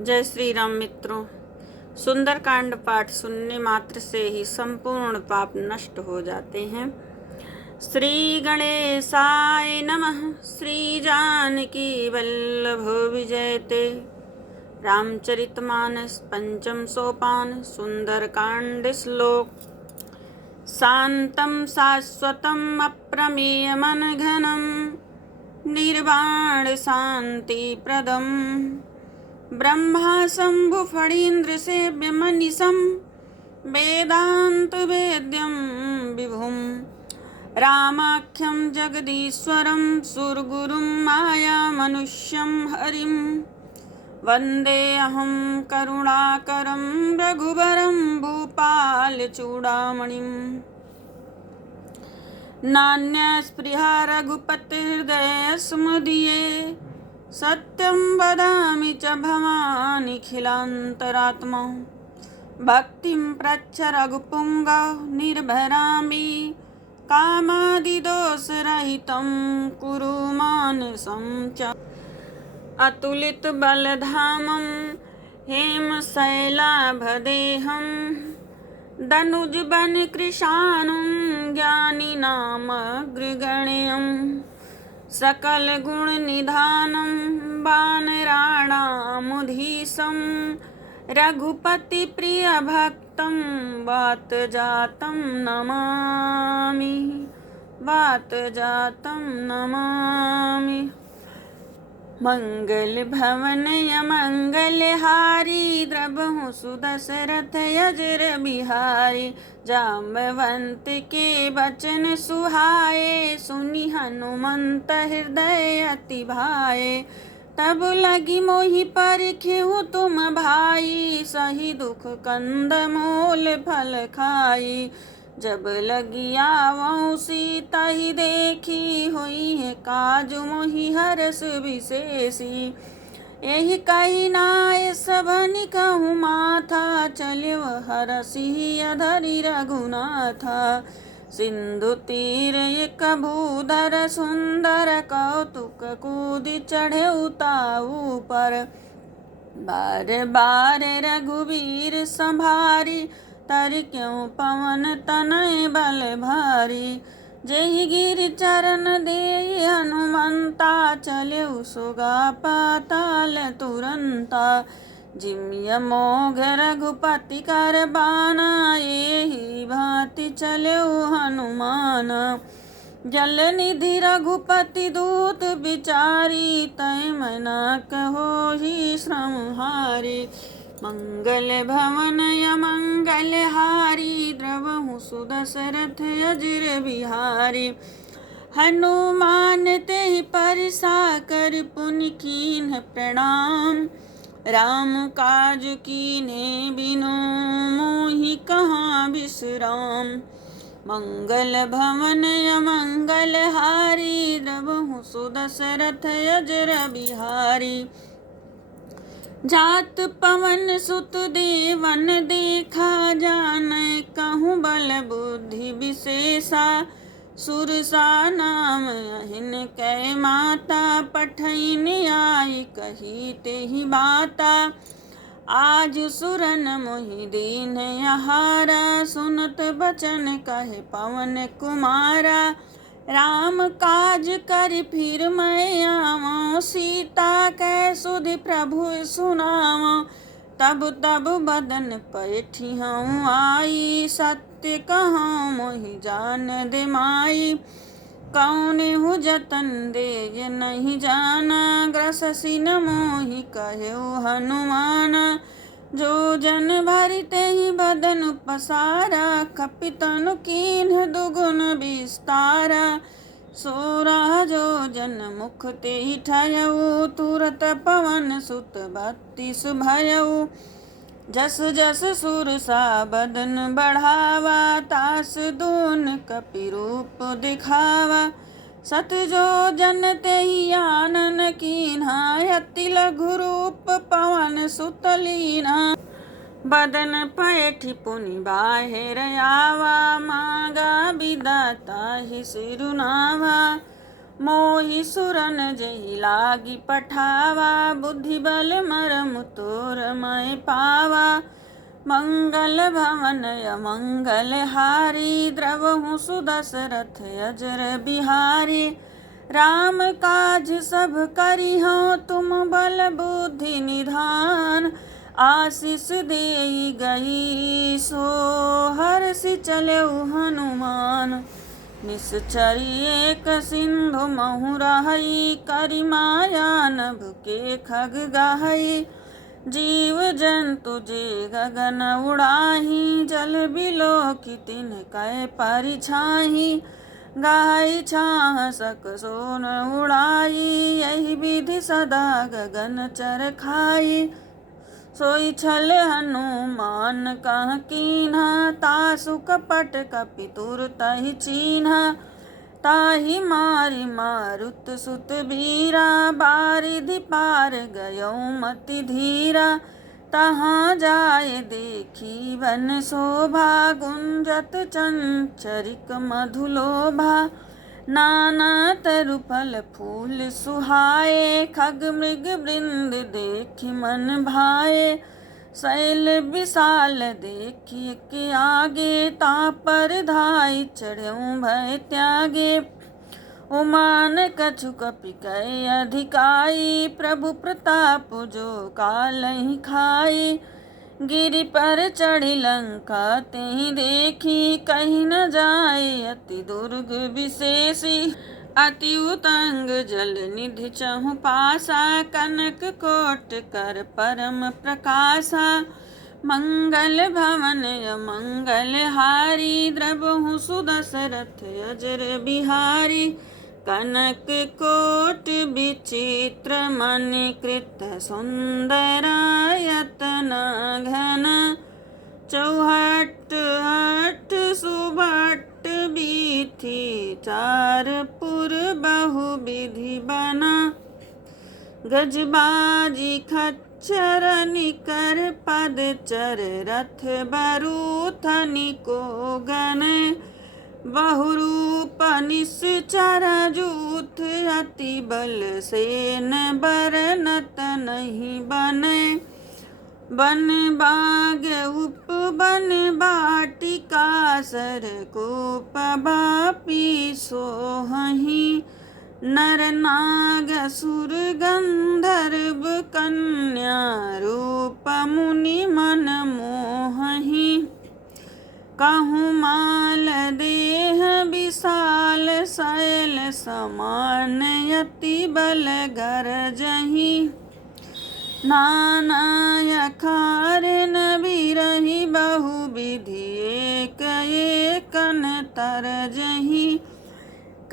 जय श्री राम मित्रों। सुंदरकांड पाठ सुनने मात्र से ही संपूर्ण पाप नष्ट हो जाते हैं। श्री गणेशाय नमः। श्री जानकी वल्लभ विजयते। रामचरितमानस पंचम सोपान सुंदरकांड श्लोक। शांतं शाश्वतम् अप्रमेयमनघनं निर्वाण शांतिप्रदम् ब्रह्मा शंभु फणीन्द्र सेव्यमनिशं वेदांत वेद्यं विभुं रामाख्यं जगदीश्वरं सुरगुरुं माया मनुष्यं हरिं वन्देऽहं करुणाकरं रघुवरं भूपालचूडामणिं। नान्यस्पृहा रघुपतिर्दयस्मदीये सत्यं वदामि च भवानिखिलान्तरात्मा। भक्तिं प्रच्छ रघुपुङ्गव निर्भरामि कामादिदोषरहितं कुरु मानसं च। अतुलितबलधामं हेमशैलाभदेहं दनुजवनकृशानुं ज्ञानिनामग्रगण्यम् सकलगुणनिधानं वानराणामुधीशं रघुपतिप्रियभक्तं वातजातं नमामि वातजातं नमामि। मंगलभवनय मंगलहारी द्रवहु सुदशरथ यजर बिहारी। जाम्बवंत के बचन सुहाए सुनि हनुमंत हृदय अति भाए। तब लगी मोहि परखेहु तुम भाई सही दुख कंद मोल फल खाई। जब लगी आवऊँ सीता ही देखी हुई है काजु मोहि हरस विशेषी। यही कही नाय सबनि कहूँ माथा चलिव हरसि अधरि रघुनाथा। सिंधु तीर एक भूधर सुंदर कौतुक कूदि चढ़े उताऊ पर। बार बार रघुवीर संभारी तर क्यों पवन तनय बल भारी। जेहि गिरि चरण देहि हनुमंता चले सुगा पाताल तुरंता। जिमिय मोघ रघुपति कर बाना एहि भांति चले हनुमान। जल निधि रघुपति दूत विचारी तय मना कहो ही श्रम हारी। मंगल भवनय मंगलहारी द्रवहु सुदशरथ अजिर बिहारी। हनुमान तेहि परिसा कर पुनि कीन्ह प्रणाम। राम काज कीन्हे बिनु मोहि कहाँ विश्राम। मंगल भवनय मंगलहारी द्रवहु सुदशरथ अजिर बिहारी। जात पवन सुत देवन देखा जानै कहूँ बल बुद्धि विशेषा। सुरसा नाम अहिन कै माता पठैन आई कही तेहि बाता। आज सुरन मोहि दीन आहारा सुनत बचन कहे पवन कुमारा। राम काज कर फिर मैं आवां सीता कै सुधि प्रभु सुनावां। तब तब बदन पैठी हूँ आई सत्य कहूँ मोहि जान दे माई। कौनेहु जतन दे नहीं जाना ग्रससि न मोहि कहेउ हनुमान। जो जन भरि तेहि बदन पसारा कपितनु कीन्ह दुगुन विस्तारा। सोरह जो जन मुख तेहि ठयऊ तुरत पवन सुत बत्तीस भयऊ। जस जस सुरसा बदन बढ़ावा तास दून कपि रूप दिखावा। सत जो जन तेहि आनन कीन्हा अति लघु रूप पवन सुत लीन्हा। बदन पैठि पुनि बाहिर आवा मांगा विदा ताहि सिरुनावा। मोहि सुरन जहि लागी पठावा, बुद्धि बल मरम तोर मैं पावा। मंगल भवन अमंगल हारी, द्रवहु सुदशरथ अजर बिहारी। राम काज सब करिहो, तुम बल बुद्धि निधान। आशीष देई गई, सो हर्षि चलऊ हनुमान। निश्चरी एक सिंधु महु रहई, करि माया नभ के खग गाहई। जीव जंतु जे गगन उड़ाही, जल बिलो की तिन कै परिछाही। गाई छाह सक सोन उड़ाई, यही विधि सदा गगन चर खाई। सोई छल हनुमान कह कीन्हा, तासु कपट कपि तुर तहि चीन्हा। ताहि मारि मारुत सुत बीरा, बारिधि पार गयो मति धीरा। तहाँ जाय देखी वन शोभा, गुंजत चंचरिक मधुलोभा। नाना तरु फल फूल सुहाए, खग मृग वृंद देखि मन भाए। शैल विशाल देखि के आगे, तापर धाई चढ़ऊँ भय त्यागे। उमान कछु कपि कै अधिकाई, प्रभु प्रताप जो कालहि खाई। गिरि पर चढ़ी लंका तेहि देखी, कहीं न जाए अति दुर्ग विशेषी। अति उतंग जल निधि चहु पासा, कनक कोट कर परम प्रकाशा। मंगल भवन अमंगल हारी, द्रवहु सुदशरथ अजर बिहारी। कनक कोट विचित्र मणिकृत सुंदरायतन घन। चौहट हट सुभट बीथी, चारपुर बहु विधि बना। गजबाजी खच्चर निकर पदचर, रथ बरूथनि को गन। बहुरूप निश्चर जूथ, अति बल सेन बरनत नहीं बने। बन बाग उपवन बाटिका, सर कोप बापी सोहहि। नर नाग सुर गंधर्व, कन्या रूप मुनि मन मोहहि। कहूँ माल देह विशाल, शैल समान यति बल गरजहि। नाना यखारन बिरहि, बहु विधि एक एकन तरजहि।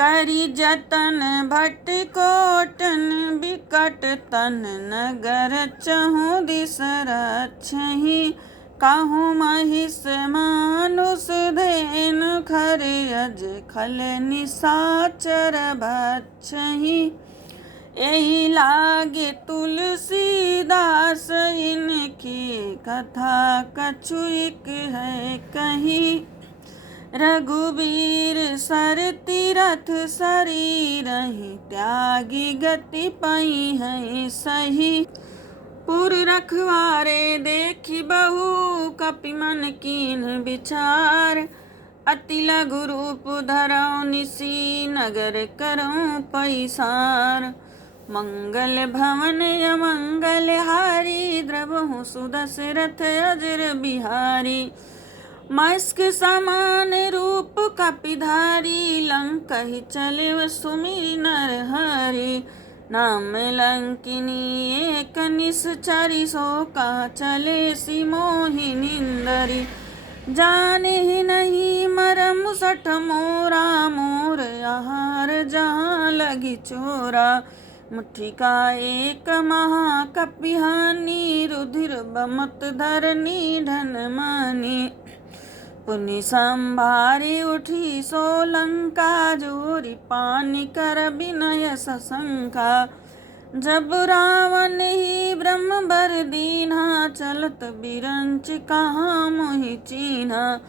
करि जतन भट कोटन, बिकट तन नगर चहु दिस रक्षहि। कहूँ महिष मानुष धेनु, खर अज खल निशाचर भक्षहि। एहि लागे तुलसीदास, इनकी कथा कछु इक है कही। रघुबीर सर तीरथ शरीरहि, त्यागी गति पई है सही। पुर रखवारे देखी बहु, कपि मन कीन्ह विचार। अति लघु रूप धरऊ निसी, नगर करऊँ पैसार। मंगल भवन अमंगल हारी, द्रवहु सुदशरथ अजर बिहारी। मस्क समान रूप कपिधारी, लंकहि चलिव सुमिरि नरहरि। नाम लंकिनी एक निश्चरी, सो कहा चले सि मोहि निंदरी। जाने नहीं मरम सठ मोरा, मोर आहार जहाँ लगी चोरा। मुट्ठी का एक महाकपिहानी, रुधिर बमत धरनी धन मानी। पुनि संभारी उठी सो लंका, जोरी पानी कर विनय सशंका। जब रावण ही ब्रह्म बर दीन्हा, चलत बिरंच कहाँ मोहि चीन्हा।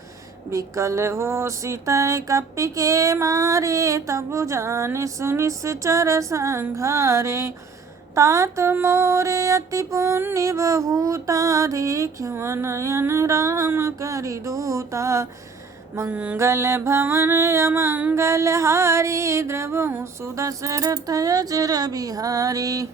विकल हो सीतय कपि के मारे, तब जाने सुनिश्चर संघारे। तात मोर अति पुण्य बहुता, देखियो नयन राम करि दूता। मंगल भवन अमंगल हारी, द्रवहु सुदशरथ अजर बिहारी।